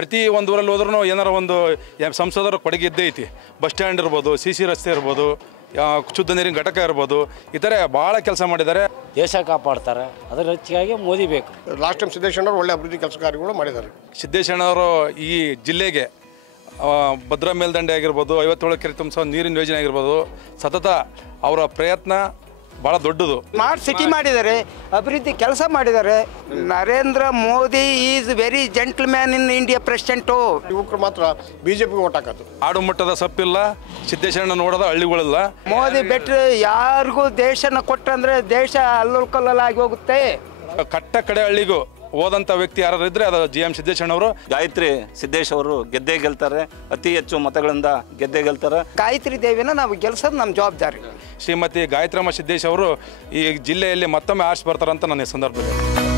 ಪ್ರತಿ ಒಂದು ಊರಲ್ಲಿ ಹೋದ್ರೂ ಏನಾರ ಒಂದು ಸಂಸದರ ಕೊಡುಗೆ ಇದ್ದೇ ಐತಿ. ಬಸ್ ಸ್ಟ್ಯಾಂಡ್ ಇರ್ಬೋದು, CC ರಸ್ತೆ ಇರ್ಬೋದು, ಶುದ್ಧ ನೀರಿನ ಘಟಕ ಇರ್ಬೋದು, ಈ ಥರ ಭಾಳ ಕೆಲಸ ಮಾಡಿದ್ದಾರೆ. ದೇಶ ಕಾಪಾಡ್ತಾರೆ, ಅದರ ಹೆಚ್ಚಿಗಾಗಿ ಮೋದಿ ಬೇಕು. ಲಾಸ್ಟ್ ಟೈಮ್ ಸಿದ್ದೇಶ್ವರ ಒಳ್ಳೆ ಅಭಿವೃದ್ಧಿ ಕೆಲಸ ಕಾರ್ಯಗಳು ಮಾಡಿದ್ದಾರೆ. ಸಿದ್ದೇಶ್ವರವರು ಈ ಜಿಲ್ಲೆಗೆ ಭದ್ರಾ ಮೇಲ್ದಂಡೆ ಆಗಿರ್ಬೋದು, 57 ಕೆರೆ ತುಂಬಿಸೋ ನೀರಿನ ಯೋಜನೆ ಆಗಿರ್ಬೋದು, ಸತತ ಅವರ ಪ್ರಯತ್ನ ಭಾಳ ದೊಡ್ಡದು. ಸ್ಮಾರ್ಟ್ ಸಿಟಿ ಮಾಡಿದ್ದಾರೆ, ಅಭಿವೃದ್ಧಿ ಕೆಲಸ ಮಾಡಿದ್ದಾರೆ. Narendra Modi is very gentleman in India president. ಯುವಕರು ಮಾತ್ರ ಬಿಜೆಪಿಗೆ ಓಟ್ ಹಾಕೋದು. ಆಡು ಮುಟ್ಟದ ಸಪ್ಪಿಲ್ಲ, ಸಿದ್ದೇಶ್ವರನ ನೋಡೋದ ಹಳ್ಳಿಗಳಿಲ್ಲ. ಮೋದಿ ಬಿಟ್ಟರೆ ಯಾರಿಗೂ ದೇಶನ ಕೊಟ್ಟಂದ್ರೆ ದೇಶ ಅಲ್ಲೊಲ್ಕಲ್ಲಾಗಿ ಹೋಗುತ್ತೆ. ಕಟ್ಟ ಕಡೆ ಹಳ್ಳಿಗೂ ಹೋದಂಥ ವ್ಯಕ್ತಿ ಯಾರು ಇದ್ರೆ ಅದು GM ಸಿದ್ದೇಶ್ವರನವರು. ಗಾಯತ್ರಿ ಸಿದ್ದೇಶ್ ಅವರು ಗೆದ್ದೇ ಗೆಲ್ತಾರೆ, ಅತಿ ಹೆಚ್ಚು ಮತಗಳಿಂದ ಗೆದ್ದೇ ಗೆಲ್ತಾರೆ. ಗಾಯತ್ರಿ ದೇವಿನ ನಾವು ಗೆಲ್ಸೋದು ನಮ್ಮ ಜವಾಬ್ದಾರಿ. ಶ್ರೀಮತಿ ಗಾಯತ್ರಮ್ಮ ಸಿದ್ದೇಶ್ ಅವರು ಈ ಜಿಲ್ಲೆಯಲ್ಲಿ ಮತ್ತೊಮ್ಮೆ ಆರ್ಸಿ ಬರ್ತಾರಂತ ನನ್ನ ಸಂದರ್ಭದಲ್ಲಿ